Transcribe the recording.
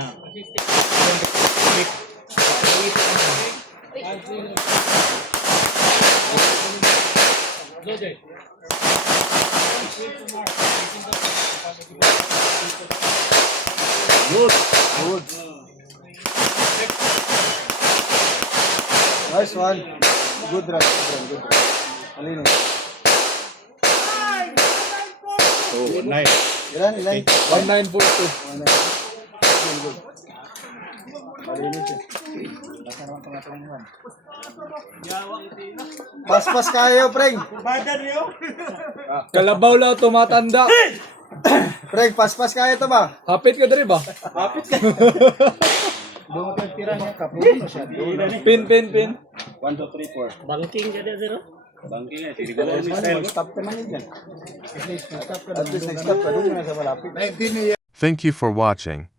nga. Good. Good. Nice one. Good run. Good run. Malinis. Oh, nice. Ilan? 1942. Good. Malinis eh. Pas kayo, Preng. Kalabaw lang tumatanda. Preng, pas kayo to ba? Hapit ka diri ba? Doon ka tira niya, kapulo na siya. Pin. 1, 2, 3, 4. Banking ka din, zero? Banking na. Stop naman yun dyan. At least, stop ka. At least, nag-stop ka. Doon na sa malapit. Thank you for watching.